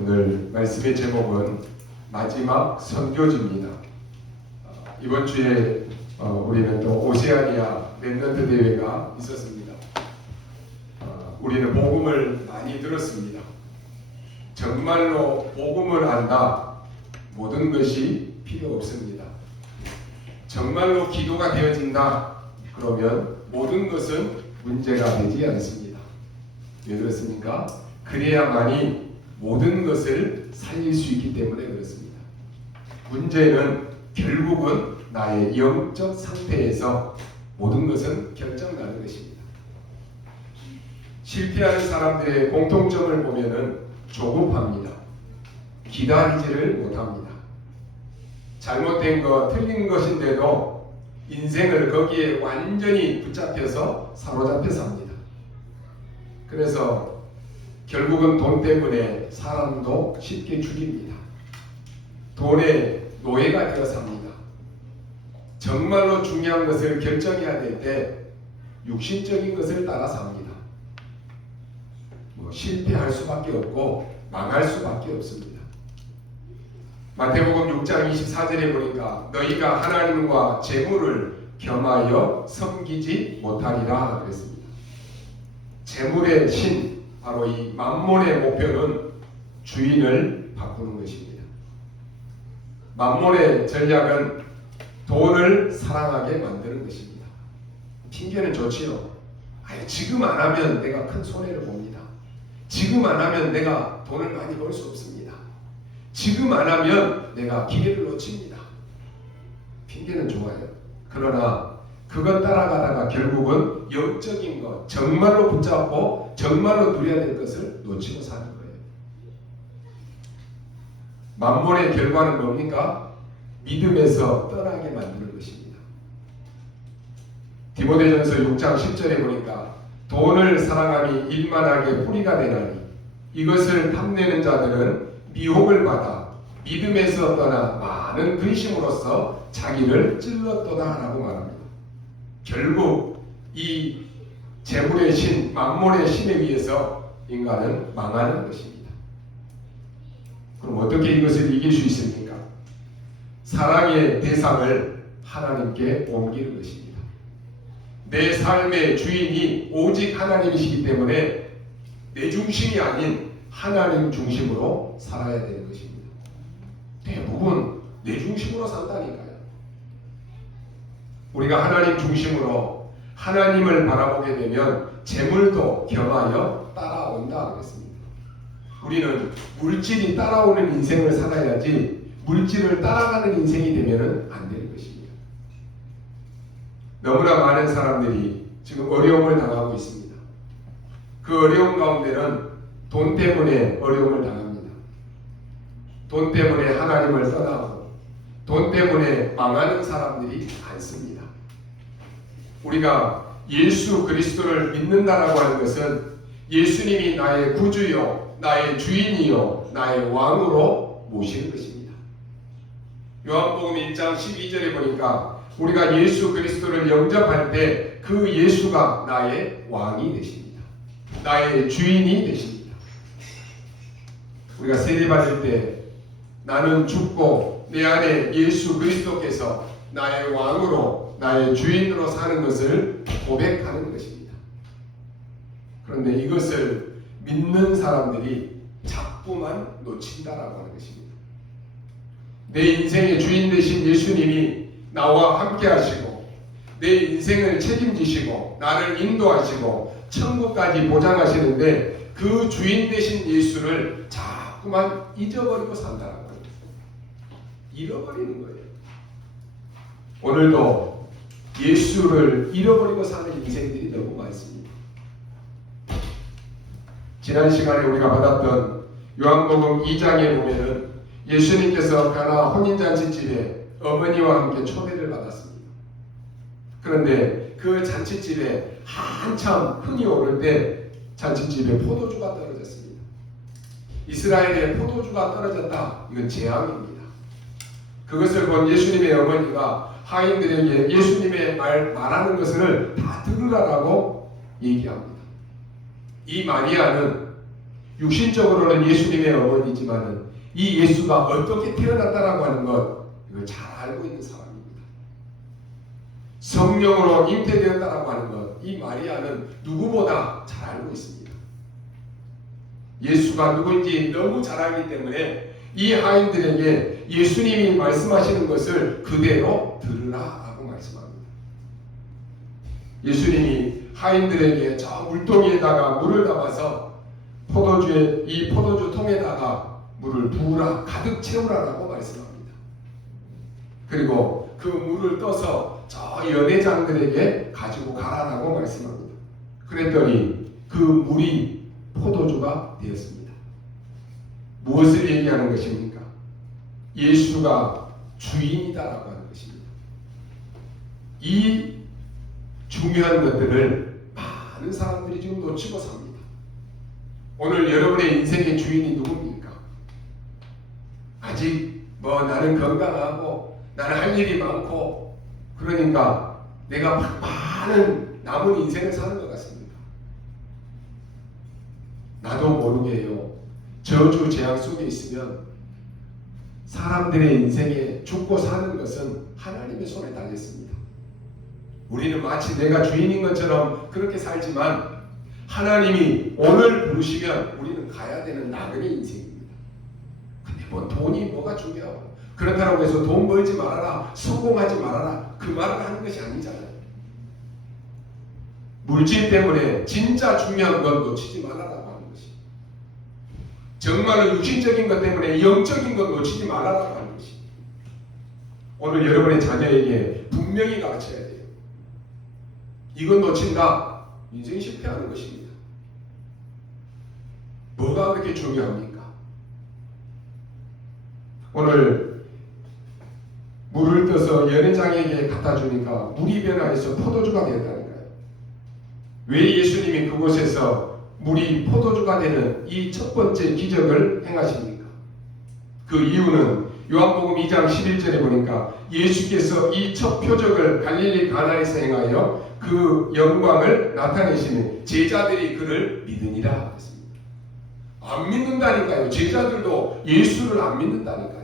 오늘 말씀의 제목은 마지막 선교지입니다. 이번 주에 우리는 또 오세아니아 랩런트 대회가 있었습니다. 우리는 복음을 많이 들었습니다. 정말로 복음을 안다, 모든 것이 필요 없습니다. 정말로 기도가 되어진다, 그러면 모든 것은 문제가 되지 않습니다. 왜 그렇습니까? 그래야만이 모든 것을 살릴 수 있기 때문에 그렇습니다. 문제는 결국은 나의 영적 상태에서 모든 것은 결정나는 것입니다. 실패하는 사람들의 공통점을 보면은 조급합니다. 기다리지를 못합니다. 잘못된 것, 틀린 것인데도 인생을 거기에 완전히 붙잡혀서 사로잡혀 삽니다. 그래서 결국은 돈 때문에 사람도 쉽게 죽입니다. 돈의 노예가 되어 삽니다. 정말로 중요한 것을 결정해야 될 때 육신적인 것을 따라 삽니다. 실패할 수밖에 없고 망할 수밖에 없습니다. 마태복음 6장 24절에 보니까 너희가 하나님과 재물을 겸하여 섬기지 못하리라 그랬습니다. 재물의 신, 바로 이 만몬의 목표는 주인을 바꾸는 것입니다. 만몬의 전략은 돈을 사랑하게 만드는 것입니다. 핑계는 좋지요. 지금 안 하면 내가 큰 손해를 봅니다. 지금 안 하면 내가 돈을 많이 벌 수 없습니다. 지금 안 하면 내가 기회를 놓칩니다. 핑계는 좋아요. 그러나 그것 따라가다가 결국은 영적인 것, 정말로 붙잡고 정말로 누려야 될 것을 놓치고 사는 거예요. 만몬의 결과는 뭡니까? 믿음에서 떠나게 만드는 것입니다. 디모데전서 6장 10절에 보니까 돈을 사랑함이 일만하게 뿌리가 되나니 이것을 탐내는 자들은 미혹을 받아 믿음에서 떠나 많은 근심으로써 자기를 찔렀도다 라고 말합니다. 결국 이 재물의 신, 만몬의 신에 의해서 인간은 망하는 것입니다. 그럼 어떻게 이것을 이길 수 있습니까? 사랑의 대상을 하나님께 옮기는 것입니다. 내 삶의 주인이 오직 하나님이시기 때문에 내 중심이 아닌 하나님 중심으로 살아야 되는 것입니다. 대부분 내 중심으로 산다니까요. 우리가 하나님 중심으로 하나님을 바라보게 되면 재물도 겸하여 따라온다 그랬습니다. 우리는 물질이 따라오는 인생을 살아야지 물질을 따라가는 인생이 되면 안 되는 것입니다. 너무나 많은 사람들이 지금 어려움을 당하고 있습니다. 그 어려움 가운데는 돈 때문에 어려움을 당합니다. 돈 때문에 하나님을 떠나고 돈 때문에 망하는 사람들이 많습니다. 우리가 예수 그리스도를 믿는다라고 하는 것은 예수님이 나의 구주요, 나의 주인이요, 나의 왕으로 모시는 것입니다. 요한복음 1장 12절에 보니까 우리가 예수 그리스도를 영접할 때 그 예수가 나의 왕이 되십니다. 나의 주인이 되십니다. 우리가 세례받을 때 나는 죽고 내 안에 예수 그리스도께서 나의 왕으로 나의 주인으로 사는 것을 고백하는 것입니다. 그런데 이것을 믿는 사람들이 자꾸만 놓친다라고 하는 것입니다. 내 인생의 주인 되신 예수님이 나와 함께 하시고 내 인생을 책임지시고 나를 인도하시고 천국까지 보장하시는데 그 주인 되신 예수를 자꾸만 잊어버리고 산다라고 합니다. 잃어버리는 거예요. 오늘도 예수를 잃어버리고 사는 인생들이 너무 많습니다. 지난 시간에 우리가 받았던 요한복음 2장에 보면은 예수님께서 가나 혼인잔치집에 어머니와 함께 초대를 받았습니다. 그런데 그 잔치집에 한참 흥이 오를 때 잔치집에 포도주가 떨어졌습니다. 이스라엘에 포도주가 떨어졌다. 이건 재앙입니다. 그것을 본 예수님의 어머니가 하인들에게 예수님의 말하는 것을 다 들으라라고 얘기합니다. 이 마리아는 육신적으로는 예수님의 어머니지만은 이 예수가 어떻게 태어났다라고 하는 것 이걸 잘 알고 있는 사람입니다. 성령으로 잉태되었다라고 하는 것 이 마리아는 누구보다 잘 알고 있습니다. 예수가 누구인지 너무 잘 알기 때문에 이 하인들에게 예수님이 말씀하시는 것을 그대로 들으라라고 말씀합니다. 예수님이 하인들에게 저 물동이에다가 물을 담아서 이 포도주 통에다가 물을 부으라, 가득 채우라라고 말씀합니다. 그리고 그 물을 떠서 저 연회장들에게 가지고 가라라고 말씀합니다. 그랬더니 그 물이 포도주가 되었습니다. 무엇을 얘기하는 것입니까? 예수가 주인이다라고 하는 것입니다. 이 중요한 것들을 많은 사람들이 지금 놓치고 삽니다. 오늘 여러분의 인생의 주인이 누굽니까? 아직 나는 건강하고 나는 할 일이 많고 그러니까 내가 많은 남은 인생을 사는 것 같습니다. 나도 모르게요. 저주 재앙 속에 있으면 사람들의 인생에 죽고 사는 것은 하나님의 손에 달렸습니다. 우리는 마치 내가 주인인 것처럼 그렇게 살지만 하나님이 오늘 부르시면 우리는 가야 되는 나그네 인생입니다. 근데 돈이 뭐가 중요하고 그렇다고 해서 돈 벌지 말아라, 성공하지 말아라 그 말을 하는 것이 아니잖아요. 물질 때문에 진짜 중요한 건 놓치지 말아라고 하는 것이, 정말로 육신적인 것 때문에 영적인 건 놓치지 말아라고 하는 것이 오늘 여러분의 자녀에게 분명히 가르쳐야 돼요. 이건 놓친다, 인생이 실패하는 것입니다. 뭐가 그렇게 중요합니까? 오늘 물을 떠서 연회장에게 갖다 주니까 물이 변화해서 포도주가 되었다니까요. 왜 예수님이 그곳에서 물이 포도주가 되는 이 첫 번째 기적을 행하십니까? 그 이유는 요한복음 2장 11절에 보니까 예수께서 이 첫 표적을 갈릴리 가나에서 행하여 그 영광을 나타내시는 제자들이 그를 믿으니라 했습니다. 안 믿는다니까요. 제자들도 예수를 안 믿는다니까요.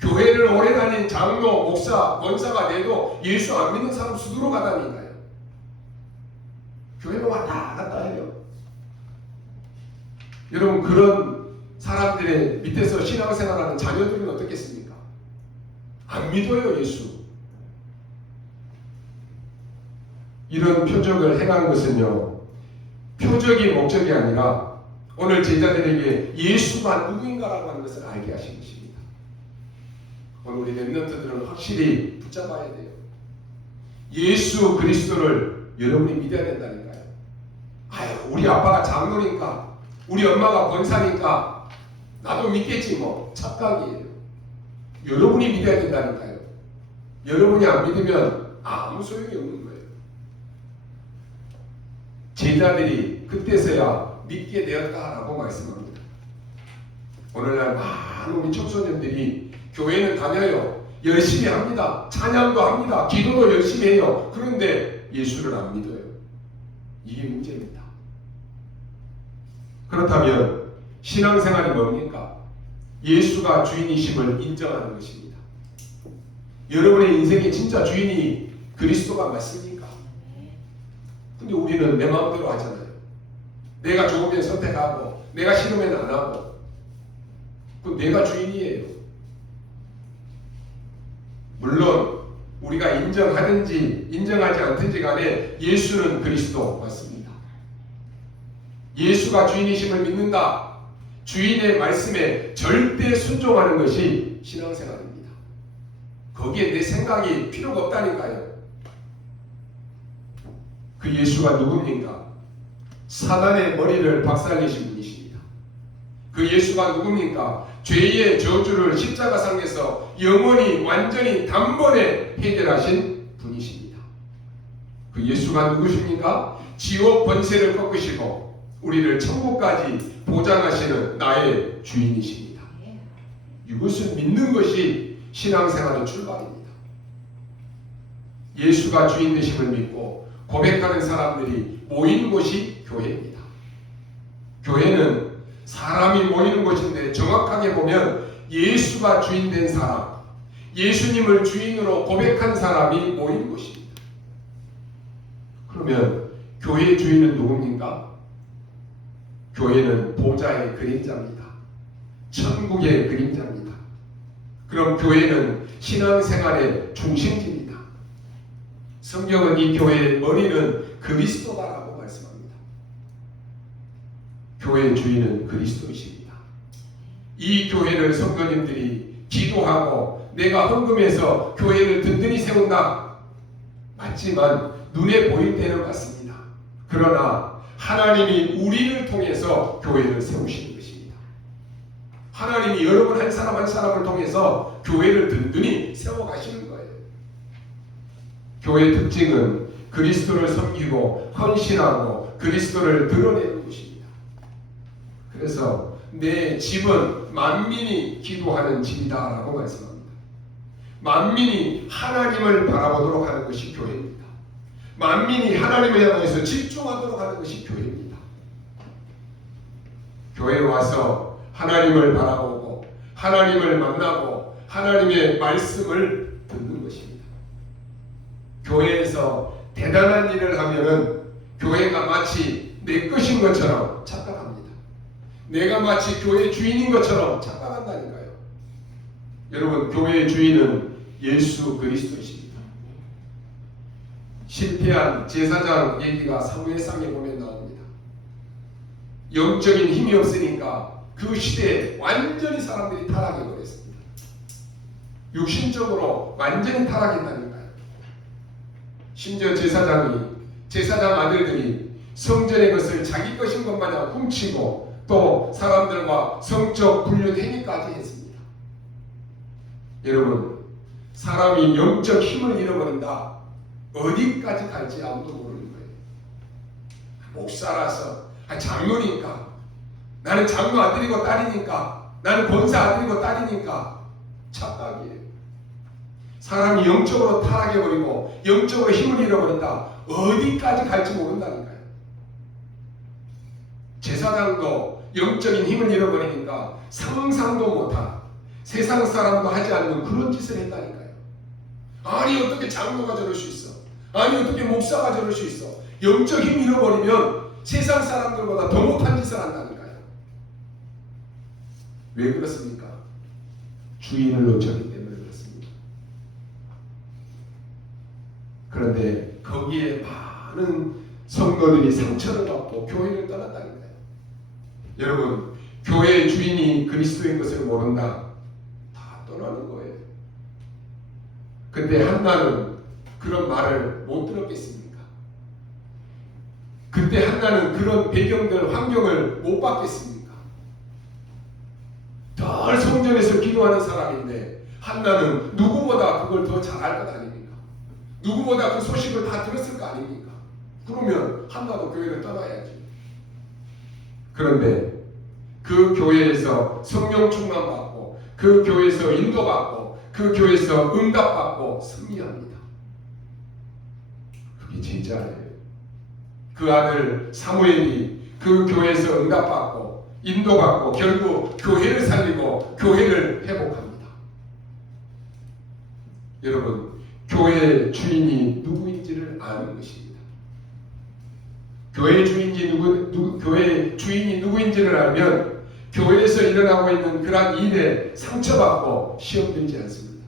교회를 오래 다닌 장로, 목사, 권사가 돼도 예수 안 믿는 사람 수두로 가다니까요. 교회로 왔다 갔다 해요. 여러분, 그런 사람들의 밑에서 신앙생활하는 자녀들은 어떻겠습니까? 안 믿어요, 예수. 이런 표적을 행한 것은요, 표적이 목적이 아니라 오늘 제자들에게 예수가 누구인가라고 하는 것을 알게 하신 것입니다. 오늘 우리 렘넌트들은 확실히 붙잡아야 돼요. 예수 그리스도를 여러분이 믿어야 된다니까요. 우리 아빠가 장로니까, 우리 엄마가 권사니까 나도 믿겠지 뭐, 착각이에요. 여러분이 믿어야 된다니까요. 여러분이 안 믿으면 아무 소용이 없는 거예요. 제자들이 그때서야 믿게 되었다라고 말씀합니다. 오늘날 많은 우리 청소년들이 교회는 다녀요. 열심히 합니다. 찬양도 합니다. 기도도 열심히 해요. 그런데 예수를 안 믿어요. 이게 문제입니다. 그렇다면 신앙생활이 뭡니까? 예수가 주인이심을 인정하는 것입니다. 여러분의 인생의 진짜 주인이 그리스도가 맞습니까? 근데 우리는 내 마음대로 하잖아요. 내가 좋으면 선택하고 내가 싫으면 안 하고, 그건 내가 주인이에요. 물론 우리가 인정하든지 인정하지 않든지 간에 예수는 그리스도 맞습니다. 예수가 주인이심을 믿는다. 주인의 말씀에 절대 순종하는 것이 신앙생활입니다. 거기에 내 생각이 필요가 없다니까요. 그 예수가 누굽니까? 사단의 머리를 박살내신 분이십니다. 그 예수가 누굽니까? 죄의 저주를 십자가상에서 영원히 완전히 단번에 해결하신 분이십니다. 그 예수가 누구십니까? 지옥 번세를 꺾으시고 우리를 천국까지 보장하시는 나의 주인이십니다. 이것을 믿는 것이 신앙생활의 출발입니다. 예수가 주인 되심을 믿고 고백하는 사람들이 모인 곳이 교회입니다. 교회는 사람이 모이는 곳인데 정확하게 보면 예수가 주인 된 사람, 예수님을 주인으로 고백한 사람이 모이는 곳입니다. 그러면 교회의 주인은 누굽니까? 교회는 보좌의 그림자입니다. 천국의 그림자입니다. 그럼 교회는 신앙생활의 중심지입니다. 성경은 이 교회의 머리는 그리스도다라고 말씀합니다. 교회의 주인은 그리스도이십니다. 이 교회를 성도님들이 기도하고 내가 헌금해서 교회를 든든히 세운다. 맞지만 눈에 보일 때는 맞습니다. 그러나 하나님이 우리를 통해서 교회를 세우시는 것입니다. 하나님이 여러분 한 사람 한 사람을 통해서 교회를 든든히 세워가시는 거예요. 교회의 특징은 그리스도를 섬기고 헌신하고 그리스도를 드러내는 것입니다. 그래서 내 집은 만민이 기도하는 집이다 라고 말씀합니다. 만민이 하나님을 바라보도록 하는 것이 교회입니다. 만민이 하나님을 향해서 집중하도록 하는 것이 교회입니다. 교회에 와서 하나님을 바라보고 하나님을 만나고 하나님의 말씀을 듣는 것입니다. 교회에서 대단한 일을 하면은 교회가 마치 내 것인 것처럼 착각합니다. 내가 마치 교회 주인인 것처럼 착각한다니까요. 여러분, 교회의 주인은 예수 그리스도이십니다. 실패한 제사장 얘기가 사무엘상에 보면 나옵니다. 영적인 힘이 없으니까 그 시대에 완전히 사람들이 타락해 버렸습니다. 육신적으로 완전히 타락했다니까요. 심지어 제사장 아들들이 성전의 것을 자기 것인 것 마냥 훔치고 또 사람들과 성적 불륜 행위까지 했습니다. 여러분, 사람이 영적 힘을 잃어버린다. 어디까지 갈지 아무도 모르는 거예요. 목사라서, 장로니까, 나는 장로 아들이고 딸이니까, 나는 권사 아들이고 딸이니까 착각이에요. 사람이 영적으로 타락해버리고 영적으로 힘을 잃어버린다. 어디까지 갈지 모른다니까요. 제사장도 영적인 힘을 잃어버리니까 상상도 못한, 세상 사람도 하지 않는 그런 짓을 했다니까요. 아니 어떻게 장로가 저럴 수 있어? 아니 어떻게 목사가 저럴 수 있어? 영적 힘 잃어버리면 세상 사람들보다 더 못한 짓을 한다니까요. 왜 그렇습니까? 주인을 놓쳤기 때문에 그렇습니다. 그런데 거기에 많은 성도들이 상처를 받고 교회를 떠났다니까요. 여러분, 교회의 주인이 그리스도인 것을 모른다. 다 떠나는 거예요. 근데 한나는 그런 말을 못 들었겠습니까? 그때 한나는 그런 배경들, 환경을 못 받겠습니까? 늘 성전에서 기도하는 사람인데 한나는 누구보다 그걸 더 잘할 것 아닙니까? 누구보다 그 소식을 다 들었을 거 아닙니까? 그러면 한나도 교회를 떠나야지. 그런데 그 교회에서 성령 충만받고 그 교회에서 인도받고 그 교회에서 응답받고 승리합니다. 그게 제자예요. 그 아들 사무엘이 그 교회에서 응답받고 인도받고 결국 교회를 살리고 교회를 회복합니다. 여러분, 교회의 주인이 누구인지를 아는 것입니다. 교회의 주인이 누구인지를 알면 교회에서 일어나고 있는 그러한 일에 상처받고 시험 들지 않습니다.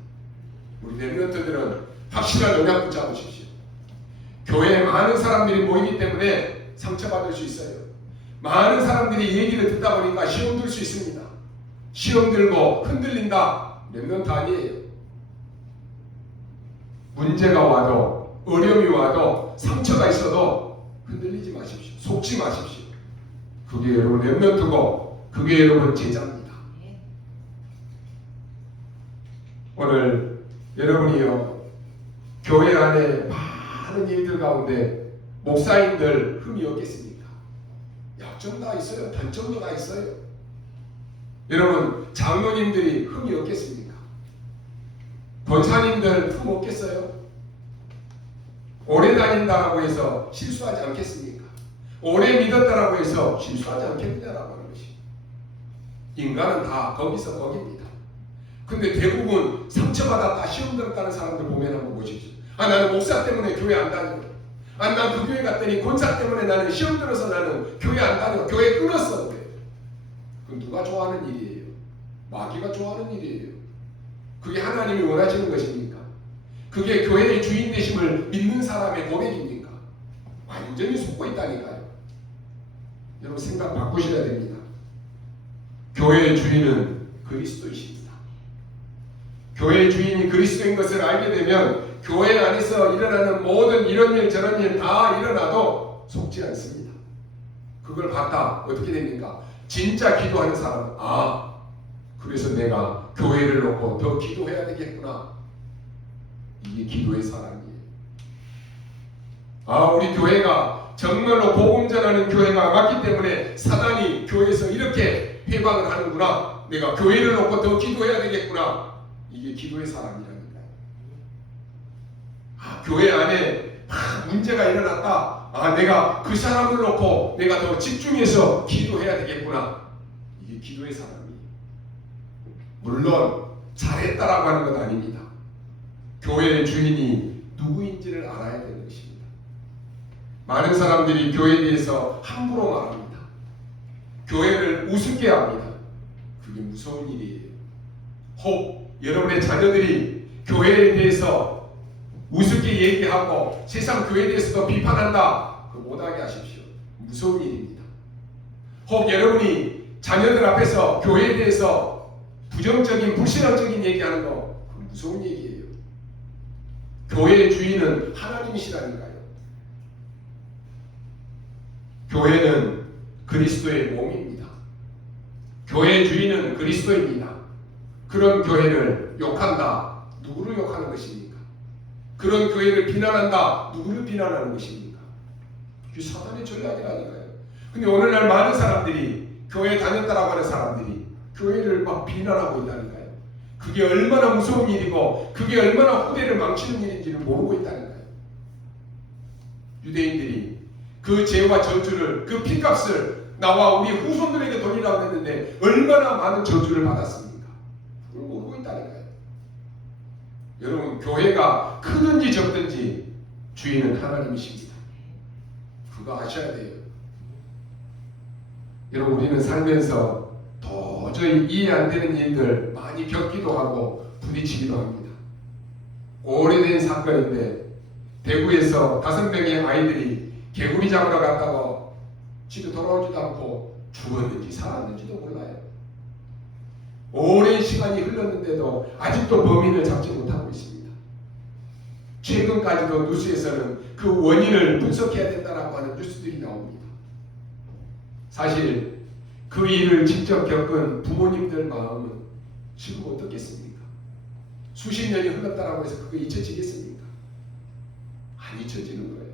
우리 렘넌트들은 확실한 영향 붙잡으십시오. 교회에 많은 사람들이 모이기 때문에 상처받을 수 있어요. 많은 사람들이 얘기를 듣다 보니까 시험 들 수 있습니다. 시험 들고 흔들린다. 렘넌트 아니에요. 문제가 와도 어려움이 와도 상처가 있어도 흔들리지 마십시오. 속지 마십시오. 그게 여러분 렘넌트고 그게 여러분 제자입니다. 오늘 여러분이요 교회 안에 많은 일들 가운데 목사님들 흠이 없겠습니까? 약점도 다 있어요. 단점도 다 있어요. 여러분 장로님들이 흠이 없겠습니까? 권사님들 흠 없겠어요? 오래 다닌다고 해서 실수하지 않겠습니까? 오래 믿었다라고 해서 실수하지 않겠느냐라고 하는 것이. 인간은 다 거기서 거기입니다. 근데 대부분 상처받았다, 시험 들었다는 사람들 보면 한번 보십시오. 나는 목사 때문에 교회 안 다니고, 난 그 교회 갔더니 권사 때문에 나는 시험 들어서 나는 교회 안 다니고 교회 끊었어. 그건 누가 좋아하는 일이에요? 마귀가 좋아하는 일이에요. 그게 하나님이 원하시는 것입니까? 그게 교회의 주인 되심을 믿는 사람의 고백입니까? 완전히 속고 있다니까요. 여러분 생각 바꾸셔야 됩니다. 교회의 주인은 그리스도이십니다. 교회의 주인이 그리스도인 것을 알게 되면 교회 안에서 일어나는 모든 이런 일 저런 일 다 일어나도 속지 않습니다. 그걸 봤다 어떻게 됩니까? 진짜 기도하는 사람은 그래서 내가 교회를 놓고 더 기도해야 되겠구나. 이게 기도의 사람이에요. 우리 교회가 정말로 복음 전하는 교회가 맞기 때문에 사단이 교회에서 이렇게 회방을 하는구나. 내가 교회를 놓고 더 기도해야 되겠구나. 이게 기도의 사람이라니까요. 교회 안에 문제가 일어났다. 내가 그 사람을 놓고 내가 더 집중해서 기도해야 되겠구나. 이게 기도의 사람이에요. 물론 잘했다라고 하는 건 아닙니다. 교회의 주인이 누구인지를 알아야 되는 것입니다. 많은 사람들이 교회에 대해서 함부로 말합니다. 교회를 우습게 합니다. 그게 무서운 일이에요. 혹 여러분의 자녀들이 교회에 대해서 우습게 얘기하고 세상 교회에 대해서도 비판한다. 그거 못하게 하십시오. 무서운 일입니다. 혹 여러분이 자녀들 앞에서 교회에 대해서 부정적인 불신앙적인 얘기하는 거 그거 무서운 얘기예요. 교회의 주인은 하나님이시라니까요. 교회는 그리스도의 몸입니다. 교회의 주인은 그리스도입니다. 그런 교회를 욕한다. 누구를 욕하는 것입니까? 그런 교회를 비난한다. 누구를 비난하는 것입니까? 그게 사단의 전략이라니까요. 근데 오늘날 많은 사람들이 교회 다녔다라고 하는 사람들이 교회를 막 비난하고 있다니까요. 그게 얼마나 무서운 일이고 그게 얼마나 후대를 망치는 일인지를 모르고 있다니까요. 유대인들이 그 죄와 저주를 그 핏값을 나와 우리 후손들에게 돌리라고 했는데 얼마나 많은 저주를 받았습니까? 그걸 모르고 있다니까요. 여러분 교회가 크든지 적든지 주인은 하나님이십니다. 그거 아셔야 돼요. 여러분 우리는 살면서 도저히 이해 안 되는 일들 많이 겪기도 하고 부딪히기도 합니다. 오래된 사건인데 대구에서 5명의 아이들이 개구리 잡으러 갔다가 집에 돌아오지도 않고 죽었는지 살았는지도 몰라요. 오랜 시간이 흘렀는데도 아직도 범인을 잡지 못하고 있습니다. 최근까지도 뉴스에서는 그 원인을 분석해야 된다고 하는 뉴스들이 나옵니다. 사실 그 일을 직접 겪은 부모님들 마음은 지금 어떻겠습니까? 수십 년이 흘렀다고 해서 그게 잊혀지겠습니까? 안 잊혀지는 거예요.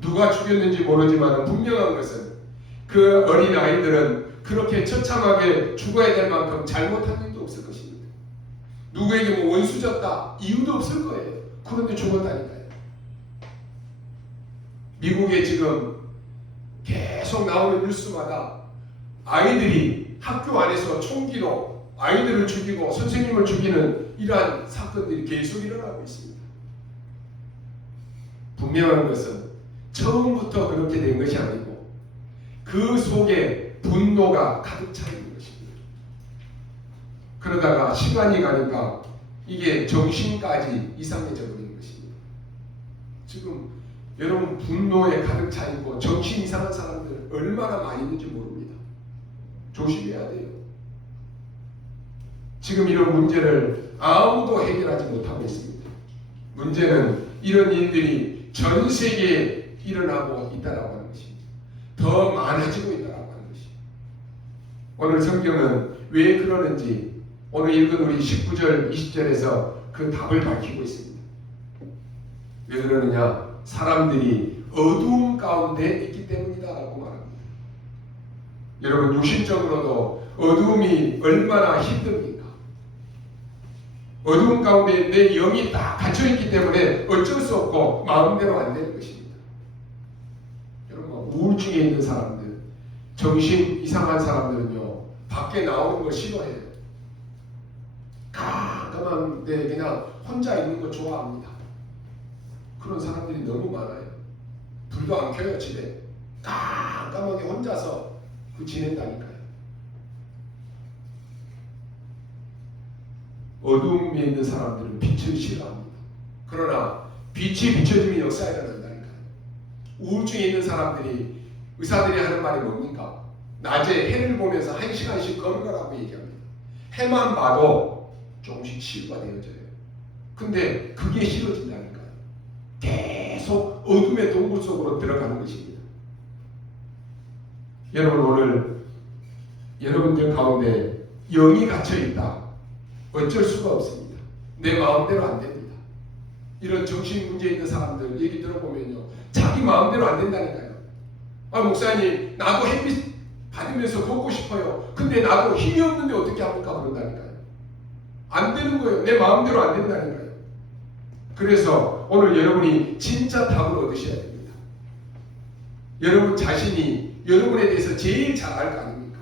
누가 죽였는지 모르지만 분명한 것은 그 어린 아이들은 그렇게 처참하게 죽어야 될 만큼 잘못한 일도 없을 것입니다. 누구에게 뭐 원수 졌다 이유도 없을 거예요. 그런데 죽었다니까요. 미국에 지금 계속 나오는 뉴스마다 아이들이 학교 안에서 총기로 아이들을 죽이고 선생님을 죽이는 이러한 사건들이 계속 일어나고 있습니다. 분명한 것은 처음부터 그렇게 된 것이 아니고 그 속에 분노가 가득 차 있는 것입니다. 그러다가 시간이 가니까 이게 정신까지 이상해져 버리는 것입니다. 지금 여러분 분노에 가득 차 있고 정신 이상한 사람들 얼마나 많이 있는지 모릅니다. 조심해야 돼요. 지금 이런 문제를 아무도 해결하지 못하고 있습니다. 문제는 이런 일들이 전 세계에 일어나고 있다라고 하는 것입니다. 더 많아지고 있다라고 하는 것입니다. 오늘 성경은 왜 그러는지 오늘 읽은 우리 19절, 20절에서 그 답을 밝히고 있습니다. 왜 그러느냐? 사람들이 어두움 가운데 있기 때문이다라고 말합니다. 여러분 육신적으로도 어두움이 얼마나 힘듭니까? 어두움 가운데 내 영이 딱 갇혀있기 때문에 어쩔 수 없고 마음대로 안 되는 것입니다. 여러분 우울증에 있는 사람들, 정신 이상한 사람들은요, 밖에 나오는 걸 싫어해요. 깜깜한데 그냥 혼자 있는 거 좋아합니다. 그런 사람들이 너무 많아요. 불도 안 켜요, 집에. 깜깜하게 혼자서 지낸다니까요. 어둠에 있는 사람들은 빛을 싫어합니다. 그러나 빛이 비춰지면 역사가 일어난다니까요. 우울증에 있는 사람들이, 의사들이 하는 말이 뭡니까? 낮에 해를 보면서 1시간씩 걸으라고 얘기합니다. 해만 봐도 조금씩 치유가 되어져요. 근데 그게 싫어진다니까요. 계속 어둠의 동굴 속으로 들어가는 것입니다. 여러분, 오늘 여러분들 가운데 영이 갇혀있다. 어쩔 수가 없습니다. 내 마음대로 안 됩니다. 이런 정신 문제 있는 사람들 얘기 들어보면요, 자기 마음대로 안 된다니까요. 목사님, 나도 햇빛 받으면서 걷고 싶어요. 근데 나도 힘이 없는데 어떻게 합니까? 그런다니까요. 안 되는 거예요. 내 마음대로 안 된다니까요. 그래서 오늘 여러분이 진짜 답을 얻으셔야 됩니다. 여러분 자신이 여러분에 대해서 제일 잘 알 거 아닙니까?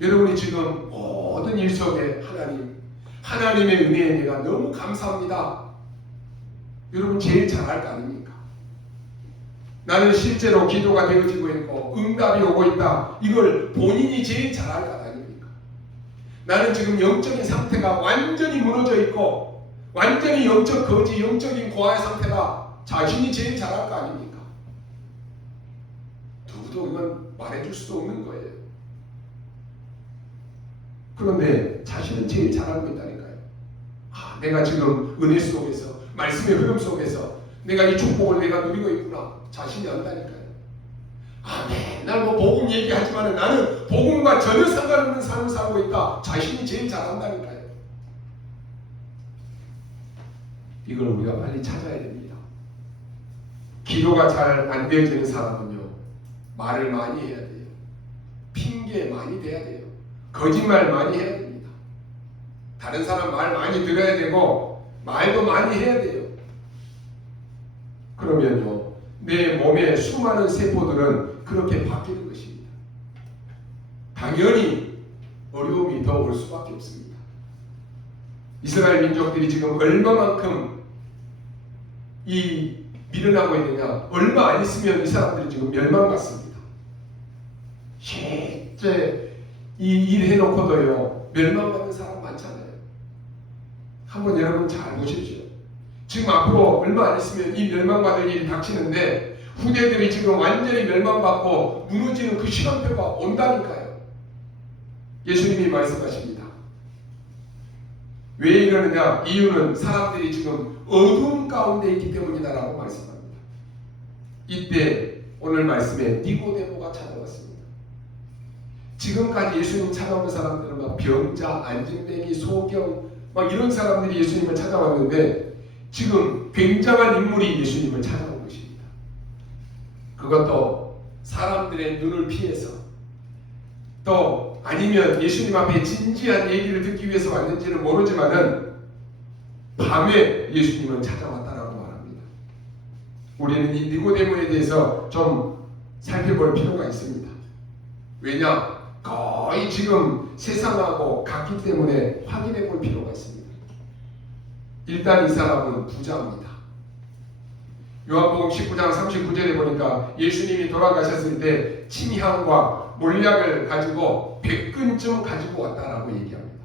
여러분이 지금 모든 일 속에 하나님의 은혜에 내가 너무 감사합니다. 여러분 제일 잘 알 거 아닙니까? 나는 실제로 기도가 되어지고 있고 응답이 오고 있다. 이걸 본인이 제일 잘 알 거 아닙니까? 나는 지금 영적인 상태가 완전히 무너져 있고 완전히 영적 거지, 영적인 고아의 상태다. 자신이 제일 잘 알 거 아닙니까? 누구도 이건 말해줄 수도 없는 거예요. 그런데 자신은 제일 잘 알고 있다니까요. 내가 지금 은혜 속에서, 말씀의 흐름 속에서 내가 이 축복을 내가 누리고 있구나. 자신이 안다니까요. 맨날 복음 얘기하지만 나는 복음과 전혀 상관없는 삶을 살고 있다. 자신이 제일 잘 안다니까요. 이걸 우리가 빨리 찾아야 됩니다. 기도가 잘 안 되어지는 사람은요, 말을 많이 해야 돼요. 핑계 많이 대야 돼요. 거짓말 많이 해야 됩니다. 다른 사람 말 많이 들어야 되고 말도 많이 해야 돼요. 그러면요, 내 몸의 수많은 세포들은 그렇게 바뀌는 것입니다. 당연히 어려움이 더 올 수밖에 없습니다. 이스라엘 민족들이 지금 얼마만큼 밀어나고 있느냐, 얼마 안 있으면 이 사람들이 지금 멸망받습니다. 실제 이 일 해놓고도요, 멸망받는 사람 많잖아요. 한번 여러분 잘 보십시오. 지금 앞으로 얼마 안 있으면 이 멸망받을 일이 닥치는데 후대들이 지금 완전히 멸망받고 무너지는 그 시간표가 온다니까요. 예수님이 말씀하십니다. 왜 이러느냐? 이유는 사람들이 지금 어둠 가운데 있기 때문이다라고 말씀합니다. 이때 오늘 말씀에 니고데모가 찾아왔습니다. 지금까지 예수님 찾아오는 사람들은 막 병자, 안진뱅이, 소경 막 이런 사람들이 예수님을 찾아왔는데 지금 굉장한 인물이 예수님을 찾아온 것입니다. 그것도 사람들의 눈을 피해서, 또 아니면 예수님 앞에 진지한 얘기를 듣기 위해서 왔는지는 모르지만은 밤에 예수님을 찾아왔다라고 말합니다. 우리는 이 니고데모에 대해서 좀 살펴볼 필요가 있습니다. 왜냐? 거의 지금 세상하고 같기 때문에 확인해 볼 필요가 있습니다. 일단 이 사람은 부자입니다. 요한복음 19장 39절에 보니까 예수님이 돌아가셨을 때 침향과 몰약을 가지고 100근쯤 가지고 왔다라고 얘기합니다.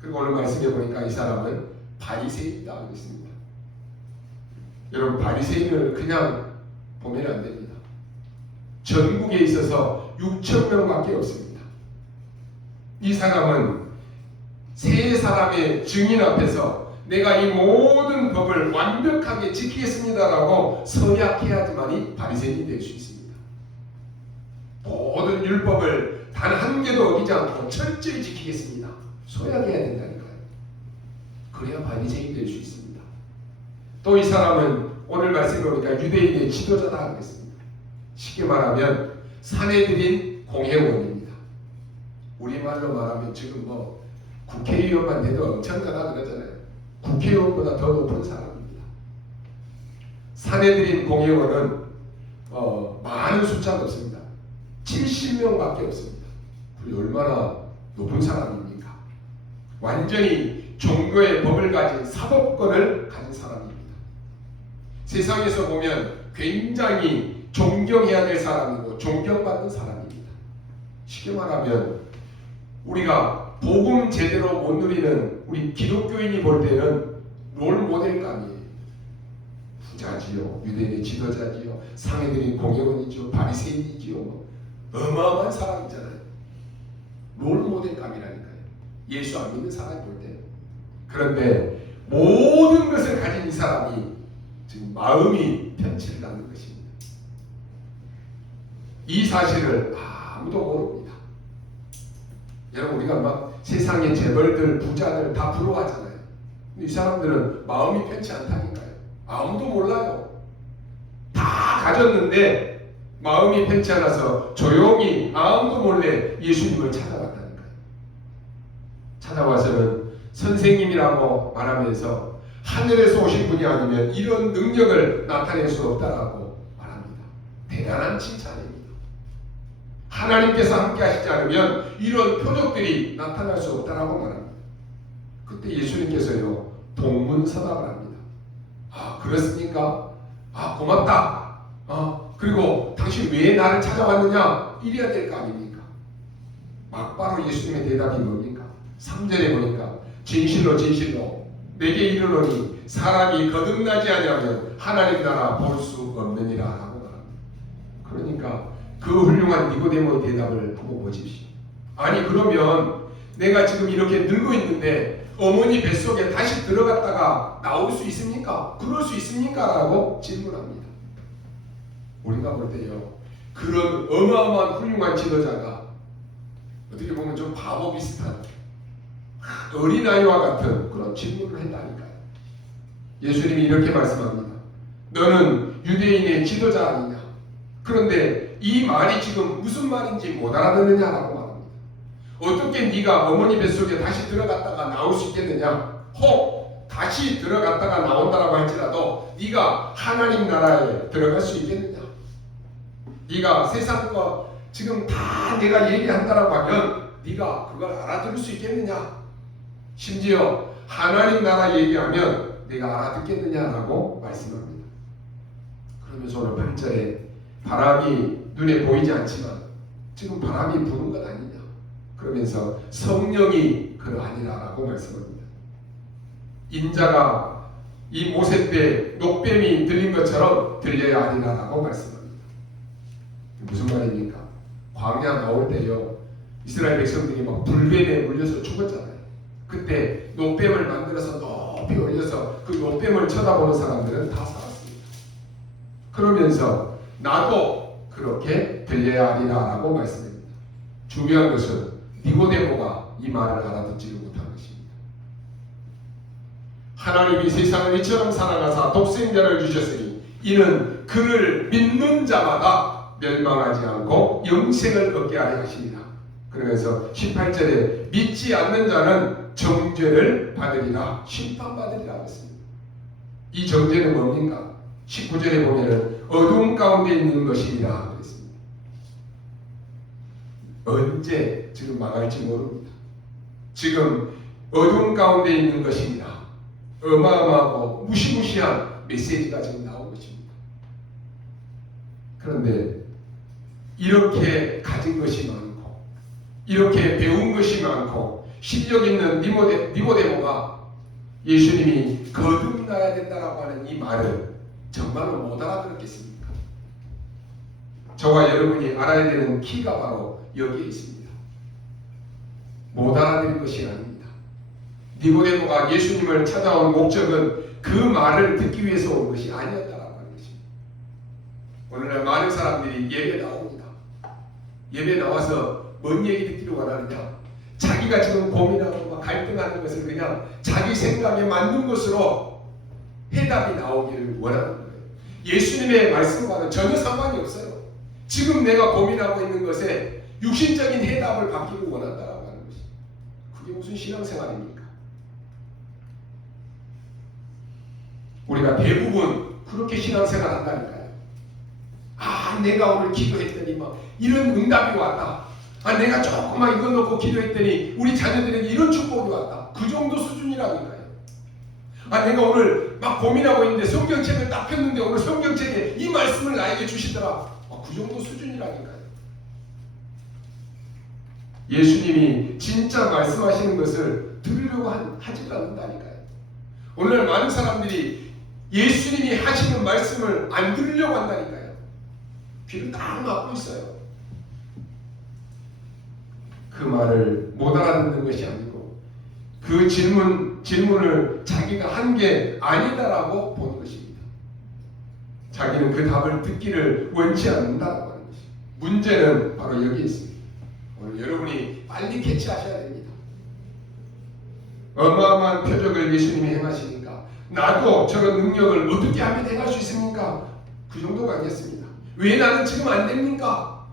그리고 오늘 말씀해 보니까 이 사람은 바리새인이다 하고 있습니다. 여러분, 바리새인을 그냥 보면 안 됩니다. 전국에 있어서 6,000명밖에 없습니다. 이 사람은 세 사람의 증인 앞에서 내가 이 모든 법을 완벽하게 지키겠습니다라고 서약해야지만이 바리새인이 될 수 있습니다. 모든 율법을 단 한 개도 어기지 않고 철저히 지키겠습니다. 서약해야 된다니까요. 그래야 바리새인이 될 수 있습니다. 또 이 사람은 오늘 말씀해 보니까 유대인의 지도자다 하겠습니다. 쉽게 말하면 사내들인 공회원입니다. 우리말로 말하면 지금 국회의원만 돼도 엄청나다 그러잖아요. 국회의원보다 더 높은 사람입니다. 사내들인 공회원은 많은 숫자가 없습니다. 70명밖에 없습니다. 우리 얼마나 높은 사람입니까? 완전히 종교의 법을 가진 사법권을 가진 사람입니다. 세상에서 보면 굉장히 존경해야 될 사람이고 존경받는 사람입니다. 쉽게 말하면 우리가 복음 제대로 못 누리는 우리 기독교인이 볼 때는 롤모델감이에요. 부자지요, 유대인의 지도자지요, 상해들인 공회원이죠, 바리새인이지요, 어마어마한 사람이잖아요. 롤모델감이라니까요. 예수 안 믿는 사람이 볼 때. 그런데 모든 것을 가진 이 사람이 지금 마음이 편치를 않는 것입니다. 이 사실을 아무도 모릅니다. 여러분, 우리가 막 세상의 재벌들, 부자들 다 부러워하잖아요. 이 사람들은 마음이 편치 않다니까요. 아무도 몰라요. 다 가졌는데 마음이 편치 않아서 조용히 아무도 몰래 예수님을 찾아왔다니까요. 찾아와서는 선생님이라고 말하면서 하늘에서 오신 분이 아니면 이런 능력을 나타낼 수 없다라고 말합니다. 대단한 칭찬입니다. 하나님께서 함께 하시지 않으면 이런 표적들이 나타날 수 없다라고 말합니다. 그때 예수님께서요, 동문서답을 합니다. 아, 그렇습니까? 아, 고맙다. 그리고 당신 왜 나를 찾아왔느냐? 이래야 될 거 아닙니까? 막바로 예수님의 대답이 뭡니까? 3절에 보니까 진실로 진실로 내게 이르노니 사람이 거듭나지 아니하면 하나님 나라 볼 수 없느니라 라고 말합니다. 그러니까 그 훌륭한 니고데모의 대답을 한번 보십시오. 아니, 그러면 내가 지금 이렇게 늙어 있는데 어머니 뱃속에 다시 들어갔다가 나올 수 있습니까? 그럴 수 있습니까? 라고 질문합니다. 우리가 볼 때요, 그런 어마어마한 훌륭한 지도자가 어떻게 보면 좀 바보 비슷한 어린아이와 같은 그런 질문을 했다니까요. 예수님이 이렇게 말씀합니다. 너는 유대인의 지도자 아니냐? 그런데 이 말이 지금 무슨 말인지 못 알아듣느냐라고 말합니다. 어떻게 네가 어머니 뱃속에 다시 들어갔다가 나올 수 있겠느냐? 혹 다시 들어갔다가 나온다라고 할지라도 네가 하나님 나라에 들어갈 수 있겠느냐? 네가 세상과 지금 다 내가 얘기한다라고 하면 네가 그걸 알아들을 수 있겠느냐? 심지어 하나님 나라 얘기하면 내가 알아듣겠느냐라고 말씀합니다. 그러면서 오늘 8절에 바람이 눈에 보이지 않지만 지금 바람이 부는 것 아니냐? 그러면서 성령이 그러하니라라고 말씀합니다. 인자가 이 모세 때 녹뱀이 들린 것처럼 들려야 하리라라고 말씀합니다. 무슨 말입니까? 광야 나올 때요, 이스라엘 백성들이 막 불뱀에 물려서 죽었잖아요. 그때 녹뱀을 만들어서 높이 올려서 그 녹뱀을 쳐다보는 사람들은 다 살았습니다. 그러면서 나도 그렇게 들려야 하리라라고 말씀합니다. 중요한 것은 니고데모가 이 말을 알아듣지를 못한 것입니다. 하나님이 세상을 이처럼 사랑하사 독생자를 주셨으니 이는 그를 믿는 자마다 멸망하지 않고 영생을 얻게 하려 하십니다. 그러면서 18절에 믿지 않는 자는 정죄를 받으리라, 심판받으리라 했습니다. 이 정죄는 뭡니까? 19절에 보면은 어두움 가운데 있는 것이라 그랬습니다. 언제 지금 망할지 모릅니다. 지금 어두움 가운데 있는 것이라 어마어마하고 무시무시한 메시지가 지금 나온 것입니다. 그런데 이렇게 가진 것이 많고 이렇게 배운 것이 많고 실력 있는 니고데모가 예수님이 거듭나야 된다라고 하는 이 말을 정말로 못 알아들었겠습니까? 저와 여러분이 알아야 되는 키가 바로 여기에 있습니다. 못 알아들은 것이 아닙니다. 니고데모가 예수님을 찾아온 목적은 그 말을 듣기 위해서 온 것이 아니었다라고 하는 것입니다. 오늘날 많은 사람들이 예배 나옵니다. 예배 나와서 뭔 얘기 듣기를 원하느냐? 자기가 지금 고민하고 막 갈등하는 것을 그냥 자기 생각에 맞는 것으로 해답이 나오기를 원하는 거예요. 예수님의 말씀과는 전혀 상관이 없어요. 지금 내가 고민하고 있는 것에 육신적인 해답을 받기를 원한다라고 하는 것이, 그게 무슨 신앙생활입니까? 우리가 대부분 그렇게 신앙생활 한다니까요. 내가 오늘 기도했더니 막 이런 응답이 왔다. 내가 조금만 이거 넣고 기도했더니 우리 자녀들에게 이런 축복이 왔다. 그 정도 수준이라니까요. 내가 오늘 막 고민하고 있는데 성경책을 딱 폈는데 오늘 성경책에 이 말씀을 나에게 주시더라. 그 정도 수준이라니까요. 예수님이 진짜 말씀하시는 것을 들으려고 하지도 않는다니까요. 오늘날 많은 사람들이 예수님이 하시는 말씀을 안 들으려고 한다니까요. 귀를 딱 막고 있어요. 그 말을 못 알아듣는 것이 아니고 그 질문을 자기가 한 게 아니다라고 보는 것입니다. 자기는 그 답을 듣기를 원치 않는다라고 하는 것입니다. 문제는 바로 여기 있습니다. 오늘 여러분이 빨리 캐치하셔야 됩니다. 어마어마한 표적을 예수님이 행하시니까 나도 저런 능력을 어떻게 하면 행할 수 있습니까? 그 정도가 아니었습니다. 왜 나는 지금 안 됩니까?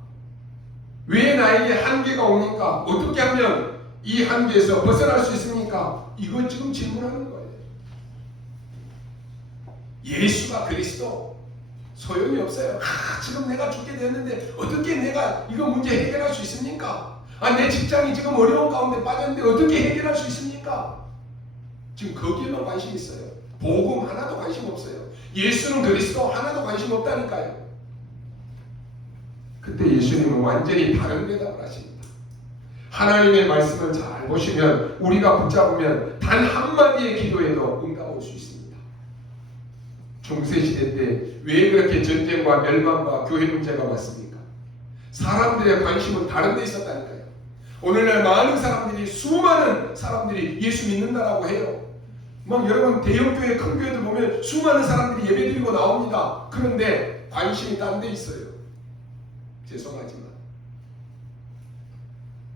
왜 나에게 한계가 옵니까? 어떻게 하면 이 한계에서 벗어날 수 있습니까? 이거 지금 질문하는 거예요. 예수가 그리스도 소용이 없어요. 지금 내가 죽게 되었는데 어떻게 내가 이거 문제 해결할 수 있습니까? 내 직장이 지금 어려운 가운데 빠졌는데 어떻게 해결할 수 있습니까? 지금 거기에만 관심 있어요. 복음 하나도 관심 없어요. 예수는 그리스도 하나도 관심 없다니까요. 그때 예수님은 완전히 다른 대답을 하십니다. 하나님의 말씀을 잘 보시면 우리가 붙잡으면 단 한마디의 기도에도 응답 올 수 있습니다. 중세시대 때 왜 그렇게 전쟁과 멸망과 교회 문제가 왔습니까? 사람들의 관심은 다른 데 있었다니까요. 오늘날 많은 사람들이 수많은 사람들이 예수 믿는다라고 해요. 막 여러분 대형교회 큰 교회들 보면 수많은 사람들이 예배드리고 나옵니다. 그런데 관심이 딴 데 있어요. 죄송하지만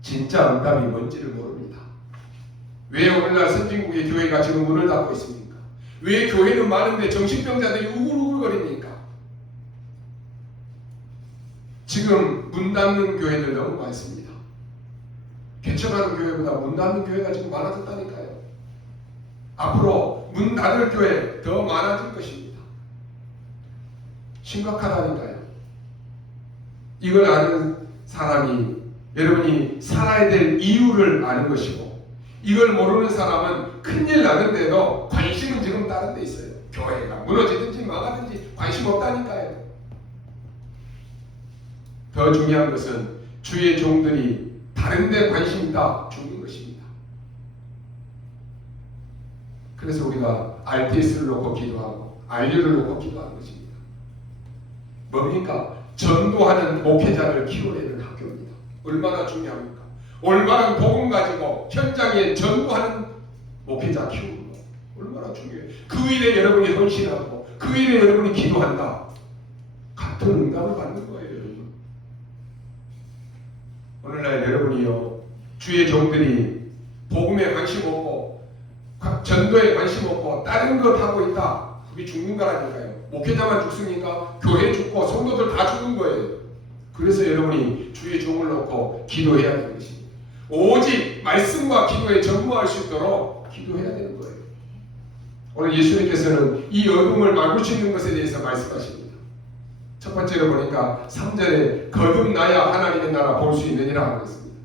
진짜 응답이 뭔지를 모릅니다. 왜 오늘날 선진국의 교회가 지금 문을 닫고 있습니까? 왜 교회는 많은데 정신병자들이 우글우글거립니까? 지금 문 닫는 교회들 너무 많습니다. 개척하는 교회보다 문 닫는 교회가 지금 많아졌다니까요. 앞으로 문 닫을 교회 더 많아질 것입니다. 심각하다니까요. 이걸 아는 사람이 여러분이 살아야 될 이유를 아는 것이고, 이걸 모르는 사람은 큰일 나는데도 관심은 지금 다른 데 있어요. 교회가 무너지든지 망하든지 관심 없다니까요. 더 중요한 것은 주의 종들이 다른 데 관심 있다 죽는 것입니다. 그래서 우리가 RTS를 놓고 기도하고 RU를 놓고 기도하는 것입니다. 뭡니까? 전도하는 목회자를 키워내는 학교입니다. 얼마나 중요합니까? 올바른 복음 가지고 현장에 전도하는 목회자 키우는 거 얼마나 중요해요. 그 일에 여러분이 헌신하고 그 일에 여러분이 기도한다. 같은 응답을 받는 거예요. 여러분. 오늘날 여러분이요, 주의 종들이 복음에 관심 없고 전도에 관심 없고 다른 것 하고 있다. 그게 죽는 거라니까요. 목회자만 죽습니까? 교회 죽고 성도들 다 죽는 거예요. 그래서 여러분이 주의 종을 놓고 기도해야 되는 것입니다. 오직 말씀과 기도에 전무할 수 있도록 기도해야 되는 거예요. 오늘 예수님께서는 이 어둠을 막으시는 것에 대해서 말씀하십니다. 첫 번째로 보니까 3절에 거듭나야 하나님의 나라 볼 수 있느니라 하고 있습니다.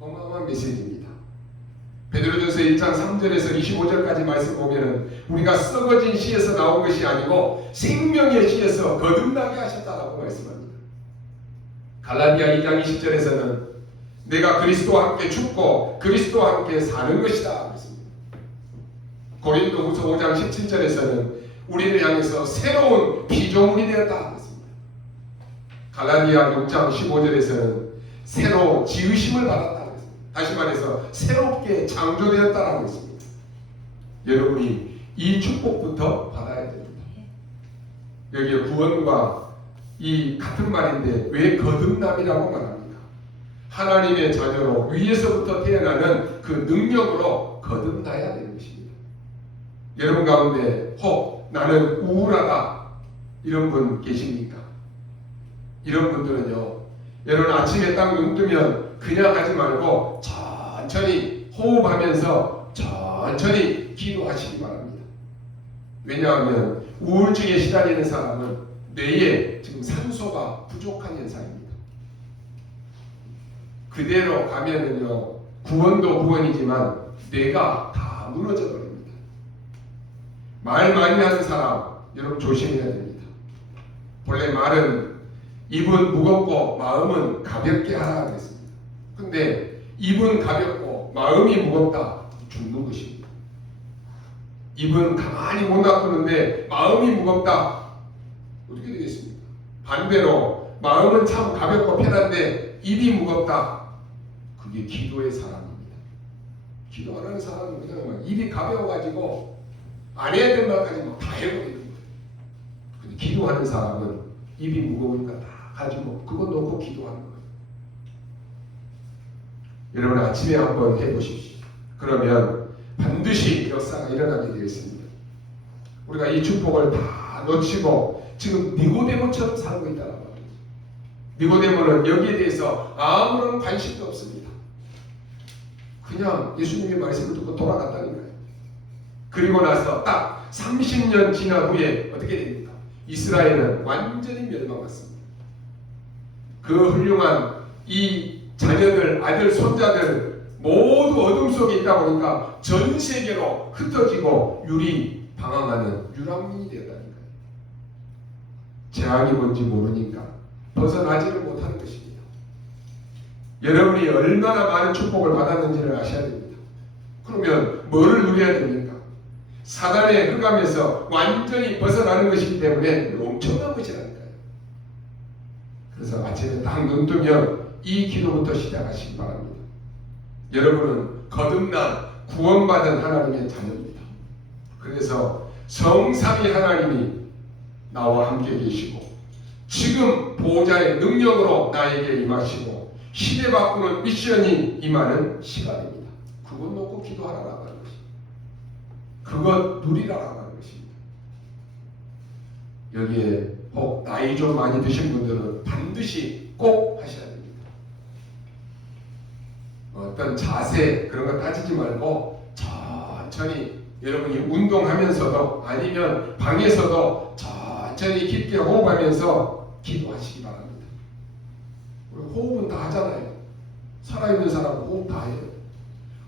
어마어마한 메시지입니다. 베드로전서 1장 3절에서 25절까지 말씀 보면은 우리가 썩어진 씨에서 나온 것이 아니고 생명의 씨에서 거듭나게 하셨다라고 말씀합니다. 갈라디아 2장 20절에서는 내가 그리스도와 함께 죽고 그리스도와 함께 사는 것이다 그랬습니다. 고린도후서 5장 17절에서는 우리를 향해서 새로운 피조물이 되었다 그랬습니다. 갈라디아 6장 15절에서는 새로 지으심을 받았다 그랬습니다. 다시 말해서 새롭게 창조되었다라고 했습니다. 여러분이 이 축복부터 받아야 됩니다. 여기에 구원과 이 같은 말인데 왜 거듭남이라고 말합니까? 하나님의 자녀로 위에서부터 태어나는 그 능력으로 거듭나야 되는 것입니다. 여러분 가운데 혹 나는 우울하다 이런 분 계십니까? 이런 분들은요, 여러분 아침에 딱 눈 뜨면 그냥 하지 말고 천천히 호흡하면서 천천히 기도하시기 바랍니다. 왜냐하면 우울증에 시달리는 사람은 뇌에 지금 산소가 부족한 현상입니다. 그대로 가면은요, 구원도 구원이지만 뇌가 다 무너져 버립니다. 말 많이 하는 사람, 여러분 조심해야 됩니다. 본래 말은 입은 무겁고 마음은 가볍게 하라 그랬습니다. 근데 입은 가볍고 마음이 무겁다, 죽는 것입니다. 입은 가만히 못 놔두는데 마음이 무겁다, 어떻게 되겠습니까? 반대로 마음은 참 가볍고 편한데 입이 무겁다, 그게 기도의 사람입니다. 기도 안 하는 사람은 그냥 입이 가벼워가지고 안 해야 될 말까지 다 해버리는 거예요. 근데 기도하는 사람은 입이 무거우니까 다 가지고 그거 놓고 기도하는 거예요. 여러분 아침에 한번 해보십시오. 그러면 반드시 역사가 일어나게 되겠습니다. 우리가 이 축복을 다 놓치고 지금 니고데모처럼 살고 있다는 말이죠. 니고데모는 여기에 대해서 아무런 관심도 없습니다. 그냥 예수님의 말씀을 듣고 돌아갔다는 거예요. 그리고 나서 딱 30년 지난 후에 어떻게 됩니까? 이스라엘은 완전히 멸망했습니다. 그 훌륭한 이 자녀들, 아들, 손자들 모두 어둠 속에 있다 보니까 전 세계로 흩어지고 율이 방황하는 유랑민이 되었다는 거예요. 재앙이 뭔지 모르니까 벗어나지를 못하는 것입니다. 여러분이 얼마나 많은 축복을 받았는지를 아셔야 됩니다. 그러면 뭐를 누려야 됩니까? 사단의 흑암에서 완전히 벗어나는 것이기 때문에 엄청난 것이라니까요. 그래서 아침에 딱 눈 뜨면 이 기도부터 시작하시기 바랍니다. 여러분은 거듭난 구원받은 하나님의 자녀입니다. 그래서 성삼위 하나님이 나와 함께 계시고 지금 보호자의 능력으로 나에게 임하시고 시대 바꾸는 미션이 임하는 시간입니다. 그것 놓고 기도하라고 하는 것입니다. 그것 누리라고 하는 것입니다. 여기에 혹 나이 좀 많이 드신 분들은 반드시 꼭 하셔야 됩니다. 어떤 자세 그런 거 따지지 말고 천천히 여러분이 운동하면서도 아니면 방에서도 천천히 깊게 호흡하면서 기도하시기 바랍니다. 우리 호흡은 다 하잖아요. 살아있는 사람은 호흡 다 해요.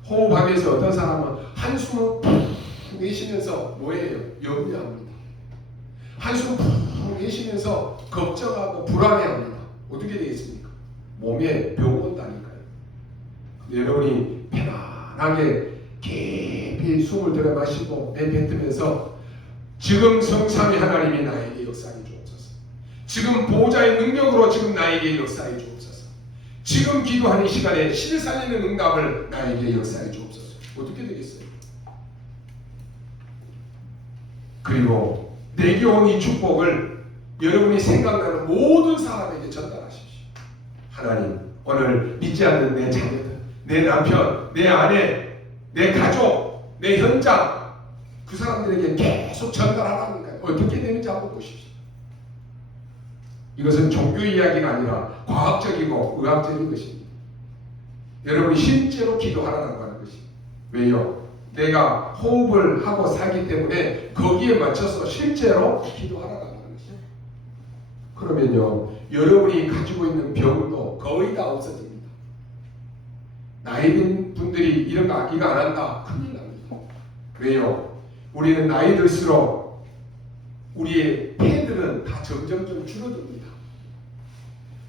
호흡하면서 어떤 사람은 한숨을 푹 내쉬면서 뭐예요? 염려합니다. 한숨 푹 내쉬면서 걱정하고 불안해합니다. 어떻게 되겠습니까? 몸에 병 온다니까요. 여러분이 편안하게 깊이 숨을 들여 마시고 내뱉으면서 지금 성삼위 하나님이 나에게 역사해 주옵소서. 지금 보호자의 능력으로 지금 나에게 역사해 주옵소서. 지금 기도하는 시간에 신을 살리는 응답을 나에게 역사해 주옵소서. 어떻게 되겠어요? 그리고 내게 온 이 축복을 여러분이 생각나는 모든 사람에게 전달하십시오. 하나님, 오늘 믿지 않는 내 자녀들, 내 남편, 내 아내, 내 가족, 내 현장, 그 사람들에게 계속 전달하라니까요. 어떻게 되는지 한번 보십시오. 이것은 종교 이야기가 아니라 과학적이고 의학적인 것입니다. 여러분이 실제로 기도하라고 하는 것입니다. 왜요? 내가 호흡을 하고 살기 때문에 거기에 맞춰서 실제로 기도하라고 하는 것입니다. 그러면요, 여러분이 가지고 있는 병도 거의 다 없어집니다. 나이 든 분들이 이거 안 한다, 큰일 납니다. 왜요? 우리는 나이 들수록 우리의 폐들은 다 점점 줄어듭니다.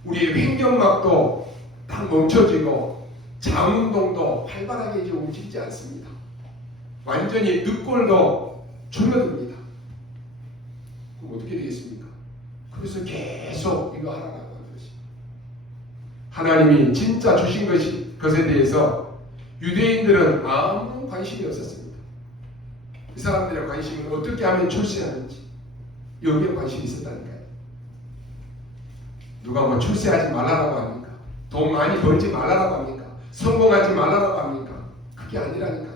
우리의 횡격막도 딱 멈춰지고 장운동도 활발하게 이제 움직이지 않습니다. 완전히 늑골도 줄어듭니다. 그럼 어떻게 되겠습니까? 그래서 계속 이거 하라고 하는 것입니다. 하나님이 진짜 주신 것에 대해서 유대인들은 아무 관심이 없었습니다. 이 사람들의 관심은 어떻게 하면 출세하는지 여기에 관심이 있었다니까요. 누가 뭐 출세하지 말라고 합니까? 돈 많이 벌지 말라고 합니까? 성공하지 말라고 합니까? 그게 아니라니까요.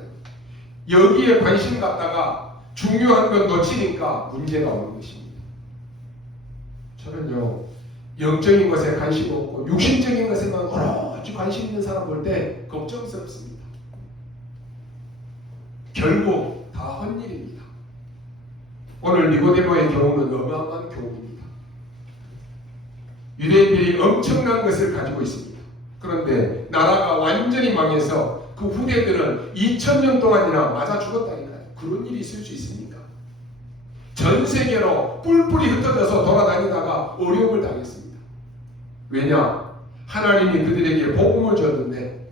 여기에 관심 갖다가 중요한 건 놓치니까 문제가 오는 것입니다. 저는요, 영적인 것에 관심 없고 육신적인 것에만 오로지 관심 있는 사람 볼 때 걱정스럽습니다. 결국 다 헛일입니다. 오늘 니고데모의 경우는 어마어마한 교훈입니다. 유대인들이 엄청난 것을 가지고 있습니다. 그런데 나라가 완전히 망해서 그 후대들은 2000년 동안이나 맞아 죽었다니까요. 그런 일이 있을 수 있습니까? 전 세계로 뿔뿔이 흩어져서 돌아다니다가 어려움을 당했습니다. 왜냐? 하나님이 그들에게 복음을 줬는데,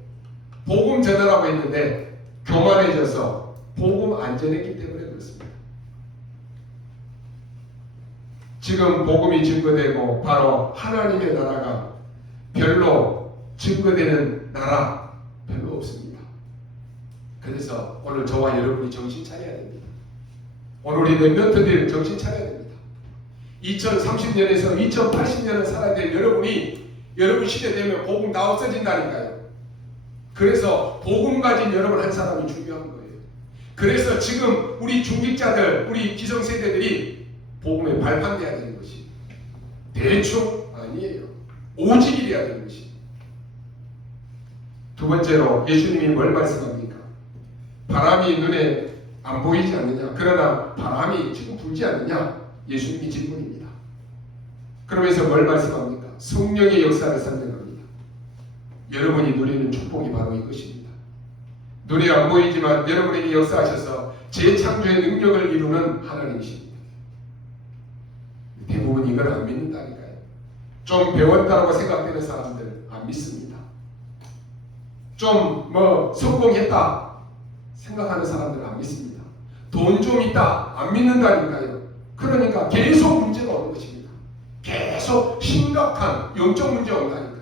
복음 전하라고 했는데 교만해져서 복음 안 전했기 때문에 그렇습니다. 지금 복음이 증거되고 바로 하나님의 나라가 별로 증거되는 나라 별로 없습니다. 그래서 오늘 저와 여러분이 정신 차려야 됩니다. 오늘 우리 랩런트들 정신 차려야 됩니다. 2030년에서 2080년을 살아야 될 여러분이 여러분 시대 되면 복음 다 없어진다니까요. 그래서 복음 가진 여러분 한 사람이 중요한 거예요. 그래서 지금 우리 중직자들, 우리 기성세대들이 복음에 발판돼야 되는 것이 대충 아니에요. 오직이래야 되는 것이. 두 번째로 예수님이 뭘 말씀합니까? 바람이 눈에 안 보이지 않느냐? 그러나 바람이 지금 불지 않느냐? 예수님이 질문입니다. 그러면서 뭘 말씀합니까? 성령의 역사를 설명합니다. 여러분이 누리는 축복이 바로 이것입니다. 눈에 안 보이지만 여러분에게 역사하셔서 재창조의 능력을 이루는 하나님이십니다. 대부분 이걸 안 믿는다니까요. 좀 배웠다고 생각되는 사람들 안 믿습니다. 좀 성공했다 생각하는 사람들 안 믿습니다. 돈 좀 있다 안 믿는다니까요. 그러니까 계속 문제가 오는 것입니다. 계속 심각한 영적 문제가 온다니까요.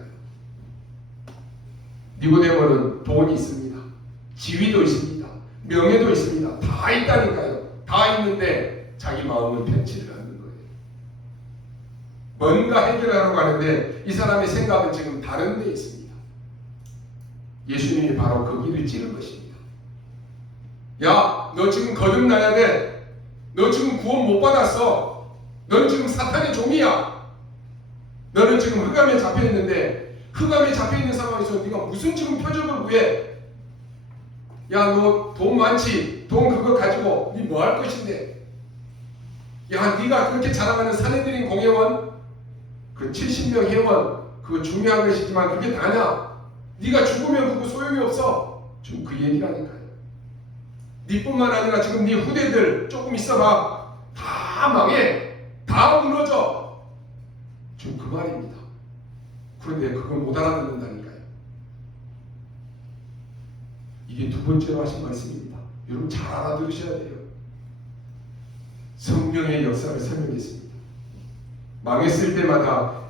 니고데모는 돈이 있습니다. 지위도 있습니다. 명예도 있습니다. 다 있다니까요. 다 있는데 자기 마음을 편치를 않는 거예요. 뭔가 해결하려고 하는데 이 사람의 생각은 지금 다른 데 있습니다. 예수님이 바로 그 길을 찌른 것입니다. 야, 너 지금 거듭나야 돼. 너 지금 구원 못 받았어. 너는 지금 사탄의 종이야. 너는 지금 흑암에 잡혀있는데 흑암에 잡혀있는 상황에서 네가 무슨 지금 표적을 구해? 야, 너 돈 많지? 돈 그거 가지고 네 뭐 할 것인데? 야, 네가 그렇게 자랑하는 사내들인 공회원, 그 70명 회원, 그거 중요한 것이지만 그게 다냐? 네가 죽으면 그거 소용이 없어. 지금 그 얘기라니까요. 네뿐만 아니라 지금 네 후대들 조금 있어봐. 다 망해. 다 무너져. 지금 그 말입니다. 그런데 그걸 못 알아듣는다니까요. 이게 두 번째로 하신 말씀입니다. 여러분 잘 알아들으셔야 돼요. 성령의 역사를 설명했습니다. 망했을 때마다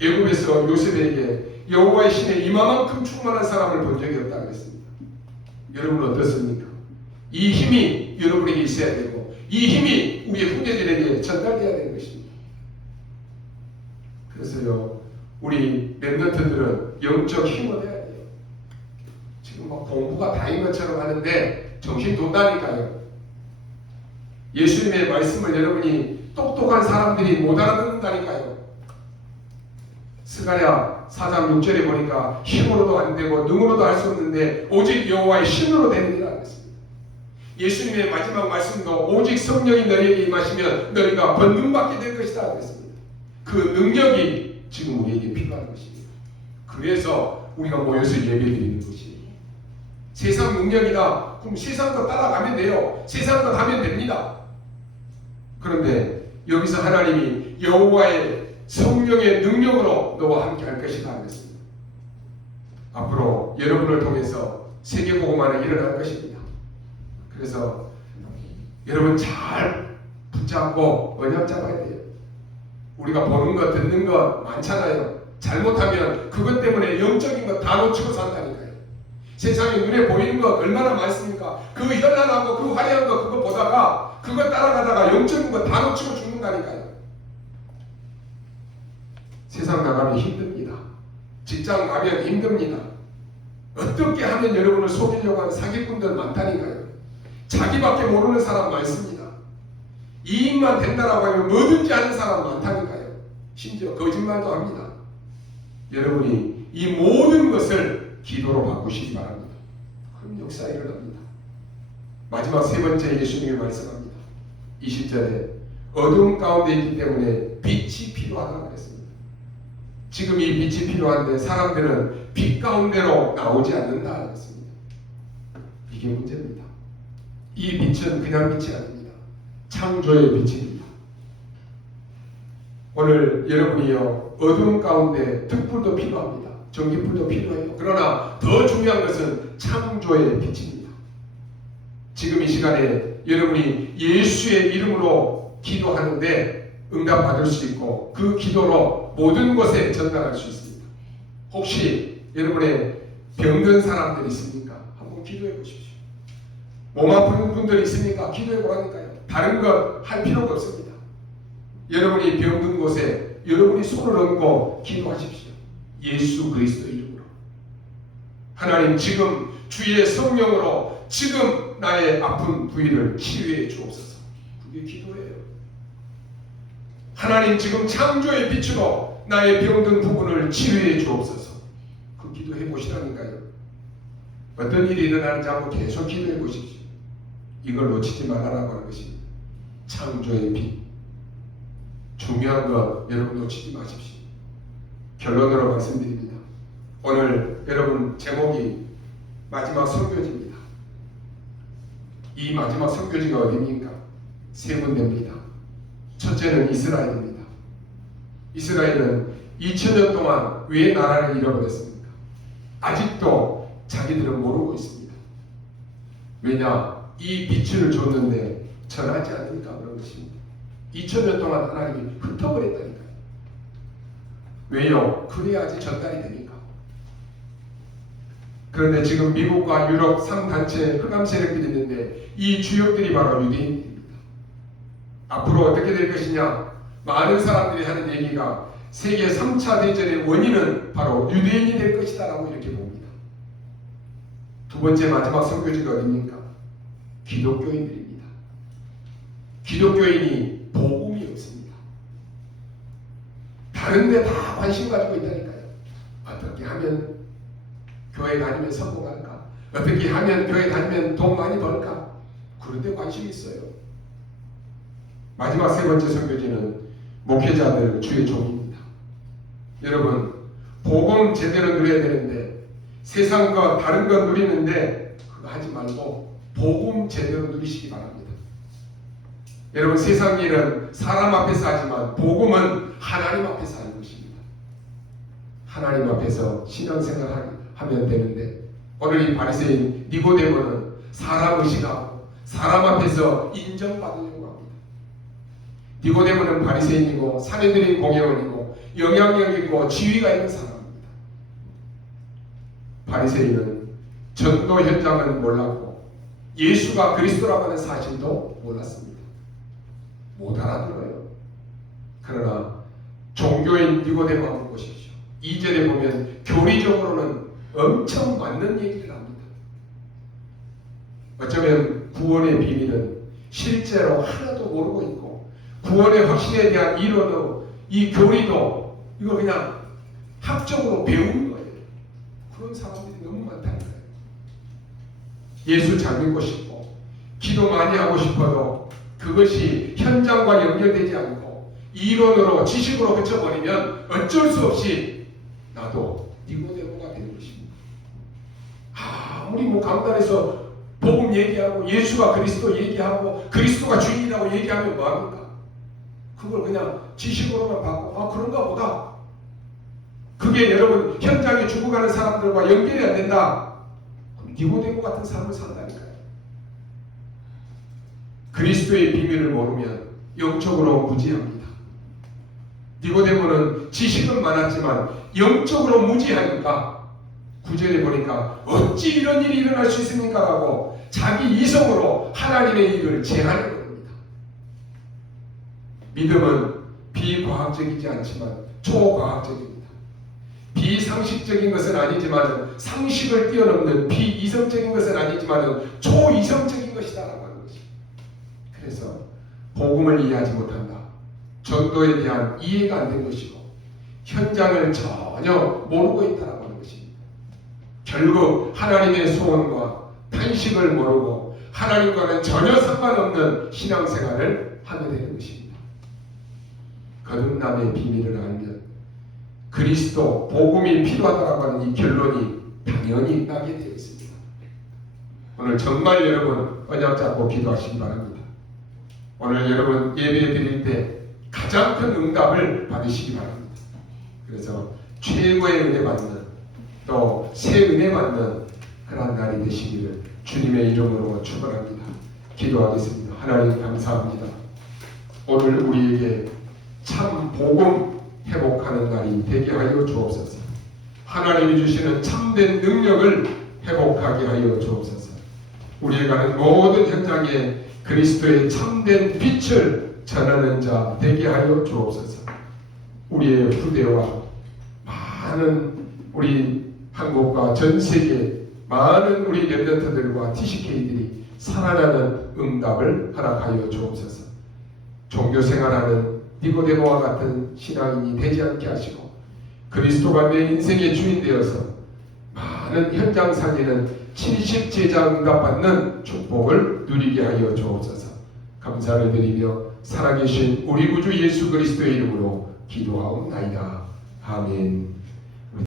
애굽에서 요셉에게 여호와의 신에 이만큼 충만한 사람을 본 적이 없다고 했습니다. 여러분 어떻습니까? 이 힘이 여러분에게 있어야 되고 이 힘이 우리 후대들에게 전달되어야 되는 것입니다. 그래서요, 우리 랩런트들은 영적 힘을 해야 돼요. 지금 막 공부가 다인 것처럼 하는데 정신 돈다니까요. 예수님의 말씀을 여러분이 똑똑한 사람들이 못 알아듣는다니까요. 스가랴 4장 6절에 보니까 힘으로도 안 되고 능으로도 할 수 없는데 오직 여호와의 신으로 되느니라 했습니다. 예수님의 마지막 말씀도 오직 성령이 너희에게 임하시면 너희가 번능받게 될 것이다 그랬습니다. 그 능력이 지금 우리에게 필요한 것입니다. 그래서 우리가 모여서 예배드리는 것이에요. 세상 능력이다. 그럼 세상 거 따라가면 돼요. 세상 거 하면 됩니다. 그런데 여기서 하나님이 여호와의 성령의 능력으로 너와 함께 할 것이다 그랬습니다. 앞으로 여러분을 통해서 세계복음화는 일어날 것입니다. 그래서 여러분 잘 붙잡고 언약 잡아야 돼요. 우리가 보는 것 듣는 것 많잖아요. 잘못하면 그것 때문에 영적인 것 다 놓치고 산다니까요. 세상에 눈에 보이는 것 얼마나 많습니까? 그 현란하고 그 화려한 거 그거 보다가 그거 따라가다가 영적인 거 다 놓치고 죽는다니까요. 세상 나가면 힘듭니다. 직장 가면 힘듭니다. 어떻게 하면 여러분을 속이려고 하는 사기꾼들 많다니까요. 자기밖에 모르는 사람 많습니다. 이익만 된다라고 하면 뭐든지 하는 사람 많다니까요. 심지어 거짓말도 합니다. 여러분이 이 모든 것을 기도로 바꾸시기 바랍니다. 그럼 역사가 일어납니다. 마지막 세 번째 예수님이 말씀합니다. 20절에 어두운 가운데 있기 때문에 빛이 필요하다고 했습니다. 지금 이 빛이 필요한데 사람들은 빛 가운데로 나오지 않는다 하였습니다. 이게 문제입니다. 이 빛은 그냥 빛이 아닙니다. 창조의 빛입니다. 오늘 여러분이요, 어둠 가운데 등불도 필요합니다. 전기불도 필요해요. 그러나 더 중요한 것은 창조의 빛입니다. 지금 이 시간에 여러분이 예수의 이름으로 기도하는데 응답받을 수 있고 그 기도로 모든 곳에 전달할 수 있습니다. 혹시 여러분의 병든 사람들 있습니까? 한번 기도해 보십시오. 몸 아픈 분들 있습니까? 기도해 보라니까요. 다른 것 할 필요가 없습니다. 여러분이 병든 곳에 여러분이 손을 얹고 기도하십시오. 예수 그리스도 이름으로. 하나님, 지금 주의 성령으로 지금 나의 아픈 부위를 치유해 주옵소서. 그게 기도예요. 하나님, 지금 창조의 빛으로 나의 병든 부분을 치유해 주옵소서. 그 기도해 보시라니까요. 어떤 일이 일어나는지 한번 계속 기도해 보십시오. 이걸 놓치지 말라고 하는 것입니다. 창조의 빛. 중요한 것 여러분 놓치지 마십시오. 결론으로 말씀드립니다. 오늘 여러분 제목이 마지막 선교지입니다. 이 마지막 선교지가 어디입니까? 세 군데입니다. 첫째는 이스라엘입니다. 이스라엘은 2000년 동안 왜 나라를 잃어버렸습니까? 아직도 자기들은 모르고 있습니다. 왜냐? 이 빛을 줬는데 전하지 않으니까 그런 것입니다. 2000년 동안 하나님이 흩어버렸다니까요. 왜요? 그래야지 전달이 되니까. 그런데 지금 미국과 유럽 3단체 흑암 세력들이 있는데 이 주역들이 바로 유대인입니다. 앞으로 어떻게 될 것이냐? 많은 사람들이 하는 얘기가 세계 3차 대전의 원인은 바로 유대인이 될 것이다 라고 이렇게 봅니다. 두 번째 마지막 선교지가 어디입니까? 기독교인들입니다. 기독교인이 복음이 없습니다. 다른 데 다 관심 가지고 있다니까요. 어떻게 하면 교회 다니면 성공할까? 어떻게 하면 교회 다니면 돈 많이 벌까? 그런 데 관심이 있어요. 마지막 세 번째 선교지는 목회자들 주의 종입니다. 여러분, 복음 제대로 누려야 되는데 세상과 다른 것 누리는데 그거 하지 말고 복음 제대로 누리시기 바랍니다. 여러분, 세상 일은 사람 앞에서 하지만 복음은 하나님 앞에서 하는 것입니다. 하나님 앞에서 신앙생활 하면 되는데 오늘 이 바리새인 니고데모는 사람 의식하고 사람 앞에서 인정받으려고 합니다. 니고데모는 바리새인이고 사내들인 공회원이고 영향력 있고 지위가 있는 사람입니다. 바리새인은 전도 현장은 몰랐고 예수가 그리스도라고 하는 사실도 몰랐습니다. 못 알아들어요. 그러나 종교인 니고데모 한번 보십시오. 2절에 보면 교리적으로는 엄청 맞는 얘기를 합니다. 어쩌면 구원의 비밀은 실제로 하나도 모르고 있고 구원의 확신에 대한 이론도 이 교리도 이거 그냥 학적으로 배운 거예요. 그런 사람들이 너무 많다니까요. 예수 잘 믿고 싶고 기도 많이 하고 싶어도 그것이 현장과 연결되지 않고 이론으로 지식으로 그쳐버리면 어쩔 수 없이 나도 니고데모가 되는 것입니다. 아무리 강단에서 복음 얘기하고 예수가 그리스도 얘기하고 그리스도가 주인이라고 얘기하면 뭐합니까? 그걸 그냥 지식으로만 받고 그런가 보다. 그게 여러분 현장에 죽어가는 사람들과 연결이 안 된다. 그럼 니고데모 같은 삶을 산다니까요. 그리스도의 비밀을 모르면 영적으로 무지합니다. 니고데모는 지식은 많았지만 영적으로 무지하니까 9절에 보니까 어찌 이런 일이 일어날 수 있습니까? 라고 자기 이성으로 하나님의 일을 제한해 버립니다. 믿음은 비과학적이지 않지만 초과학적입니다. 비상식적인 것은 아니지만 상식을 뛰어넘는 비이성적인 것은 아니지만 초이성적인 것이다 라고 하는 것입니다. 그래서 복음을 이해하지 못한다. 전도에 대한 이해가 안 된 것이고 현장을 전혀 모르고 있다라고 하는 것입니다. 결국 하나님의 소원과 탄식을 모르고 하나님과는 전혀 상관없는 신앙생활을 하게 되는 것입니다. 거듭남의 비밀을 알면 그리스도 복음이 필요하다고 하는 이 결론이 당연히 나게 되어 있습니다. 오늘 정말 여러분 언약 잡고 기도하시기 바랍니다. 오늘 여러분 예배 드릴 때 가장 큰 응답을 받으시기 바랍니다. 그래서 최고의 은혜 받는 또 새 은혜 받는 그런 날이 되시기를 주님의 이름으로 축원합니다. 기도하겠습니다. 하나님 감사합니다. 오늘 우리에게 참 복음 회복하는 날이 되게 하여 주옵소서. 하나님이 주시는 참된 능력을 회복하게 하여 주옵소서. 우리가 가는 모든 현장에 그리스도의 참된 빛을 전하는 자 되게 하여 주옵소서. 우리의 후대와 많은 우리 한국과 전 세계 많은 우리 랩런트들과 TCK들이 살아나는 응답을 허락하여 주옵소서. 종교생활하는 니고데모와 같은 신앙인이 되지 않게 하시고 그리스도가 내 인생의 주인 되어서 많은 현장 살리는 70제자 응답받는 축복을 누리게 하여 주옵소서. 감사를 드리며 살아계신 우리 구주 예수 그리스도의 이름으로 기도하옵나이다. 아멘.